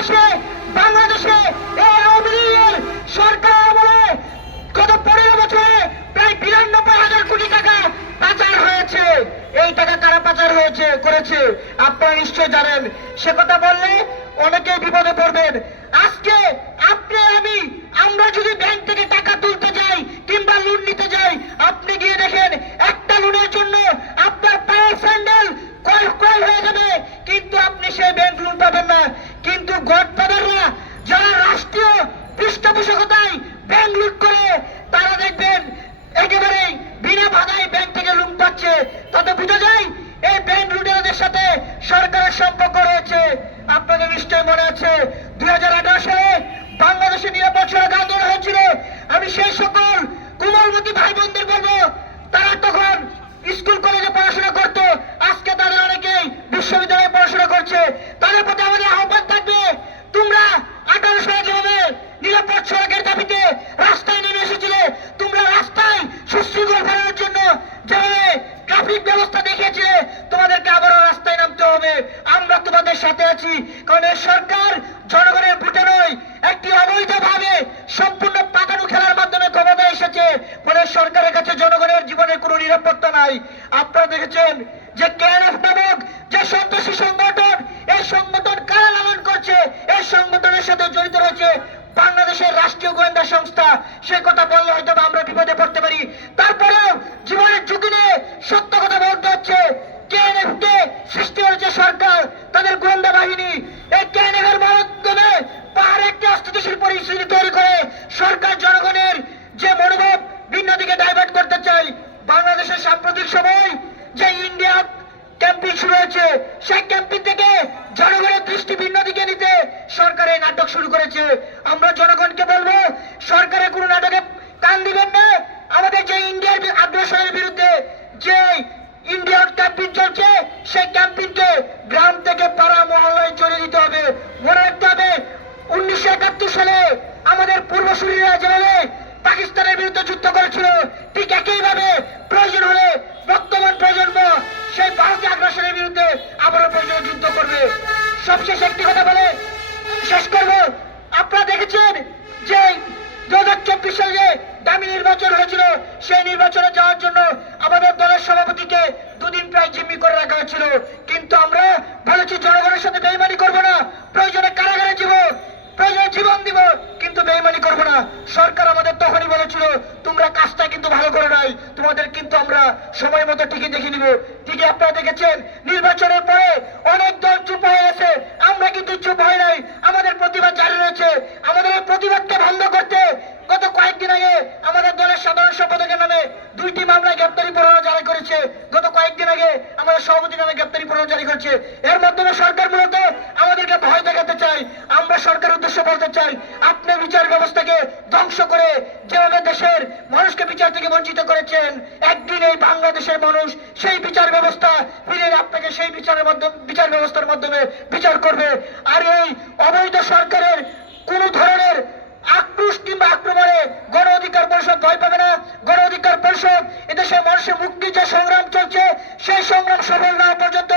আসে বাংলাদেশে এই আওয়ামী লীগের সরকার আমলে গত পনেরো বছরে প্রায় বিরানব্বই হাজার কোটি টাকা পাচার হয়েছে। এই টাকা কারা পাচার হয়েছে, করেছে? আপনারা নিশ্চয় জানেন। সে কথা বললে অনেকেই বিপদে পড়বেন। আজকে আপনি, আমি, আমরা যদি ব্যাংক থেকে টাকা তুলতে যাই কিংবা লোন নিতে যাই, আপনি গিয়ে দেখেন একটা লোনের জন্য আপনার পায়ের স্যান্ডেল কয় কয় হয়ে যাবে, কিন্তু আপনি সেই ব্যাংক লোন পাবেন না। কিন্তু গডফাদাররা যারা রাষ্ট্রীয় পৃষ্ঠপোষকতায় ব্যাংক লুট করে, তারা দেখবেন একেবারেই বিনা বাধায় ব্যাংক থেকে লোন পাচ্ছে। তাতে বোঝা যায়, এই ব্যাংক লুটেরাদের সাথে সরকারের সম্পর্ক রয়েছে। আপনাদের নিশ্চয় মনে আছে, দুই হাজার আঠারো সালে বাংলাদেশে নিরাপদ সড়ক আন্দোলন হয়েছিল। আমি সেই সকল কোমলমতি ভাই বোনদের বলব, তারা তখন স্কুল কলেজে পড়াশোনা করত। আজকে তাদের অনেকেই বিশ্ববিদ্যালয়ে পড়াশোনা করছে তাদের প্রতি আমাদের আহ্বান থাকবে তোমরা আঠারো সালে যেভাবে নিরাপদ সড়কের দাবিতে রাস্তায় নেমে এসেছিলে তোমরা রাস্তায় সুশৃঙ্খল ফেরানোর জন্য যেভাবে ট্রাফিক ব্যবস্থা দেখিয়েছিলে তোমাদেরকে আবারও রাস্তায় নামতে হবে আমরা তোমাদের সাথে আছি, কারণ এই সরকার জনগণের ভোটে নয়, একটি অবৈধভাবে সম্পূর্ণ পাকানো খেলার মাধ্যমে ক্ষমতায় এসেছে। ফলে সরকারের কাছে জনগণের জীবনের কোনো নিরাপত্তা নাই। আপনারা দেখেছেন যে কেএনএফ নামক যে সন্ত্রাসী সংগঠন, এই সংগঠন কারা লালন করছে? এই সংগঠনের সাথে জড়িত রয়েছে বাংলাদেশের রাষ্ট্রীয় গোয়েন্দা সংস্থা। সে কথা বললে হয়তো আমরা বিপদে পড়তে পারি। তারপরেও জীবনের ঝুঁকি নিয়ে সত্য কথা বলতে হচ্ছে কেএনএফ কে সৃষ্টি হয়েছে সরকার তাদের গোয়েন্দা বাহিনী এই কেএনএফ এর মাধ্যমে পাহাড়ে একটি অস্থিতিশীল পরিস্থিতি তৈরি করে সরকার জনগণের যে মনোভাব ভিন্ন দিকে ডাইভার্ট করতে চায় বাংলাদেশের সাম্প্রতিক সময় যে ইন্ডিয়া ক্যাম্পিং শুরু হয়েছে, সেই ক্যাম্পিং থেকে জনগণের দৃষ্টি ভিন্ন দিকে নিতে সরকার এই নাটক শুরু করেছে। আমরা জনগণকে বলব, সরকারের কোনো নাটকে কান দিবেন না। আমাদের যে ইন্ডিয়ার আগ্রাসনের বিরুদ্ধে যে ইন্ডিয়ার ক্যাম্পিং চলছে, সেই ক্যাম্পিংকে গ্রাম থেকে পাড়া মহল্লায় চলে দিতে হবে। মনে রাখতে হবে, উনিশশো একাত্তর সালে আমাদের পূর্বসূরীরা যেভাবে পাকিস্তানের বিরুদ্ধে যুদ্ধ করেছিল, ঠিক একইভাবে প্রয়োজন একটি কথা বলে শেষ করব। আপনারা দেখেছেন যে দু হাজার চব্বিশ সালে দামি নির্বাচন হয়েছিল, সেই নির্বাচনে যাওয়ার জন্য আমাদের দলের সভাপতিকে দুদিন প্রায় জিম্মি করে রাখা হয়েছিল। কিন্তু আমরা বলেছি, জনগণের সাথে বেইমানি করব না। প্রয়োজনে কারাগারে জীব প্রয়োজনে জীবন দিব, কিন্তু বেইমানি করব না। সরকার আমাদের তখনই বলেছিল, তোমরা কাজটা কিন্তু ভালো করে নাই, তোমাদের কিন্তু আমরা সময় মতো ঠিকই দেখে নিব। ঠিকই আপনারা দেখেছেন, নির্বাচনের পরে অনেক দল চুপ হয়ে গেছে আমরা কিন্তু চুপ হয় নাই আমাদের প্রতিবাদ জারি রয়েছে আমাদের এই প্রতিবাদকে বন্ধ করতে গত কয়েকদিন আগে আমাদের দলের সাধারণ সম্পাদকের নামে দুইটি মামলায় গ্রেপ্তারি পরোয়ানা জারি করেছে। গত কয়েকদিন আগে আমাদের সভাপতি নামে গ্রেপ্তারি পরোয়ানা জারি করেছে। এর মাধ্যমে সরকার মূলত আমাদেরকে ভয় দেখাতে চাই আমরা সরকারের উদ্দেশ্যে বলতে চাই, আপনি বিচার ব্যবস্থাকে ধ্বংস করে যেভাবে দেশের মানুষকে বিচার থেকে বঞ্চিত করেছেন, একদিন এই বাংলাদেশের মানুষ সেই বিচার ব্যবস্থা ফিরে আপনাকে সেই বিচারের মাধ্যমে, বিচার ব্যবস্থার মাধ্যমে বিচার করবে। আর এই অবৈধ সরকারের কোন ধরনের আক্রোশ কিংবা আক্রমণে গণ অধিকার পরিষদ ভয় পাবে না। পরিষদ এদেশের মানুষের মুক্তি যে সংগ্রাম চলছে সেই সংগ্রাম সফল না পর্যন্ত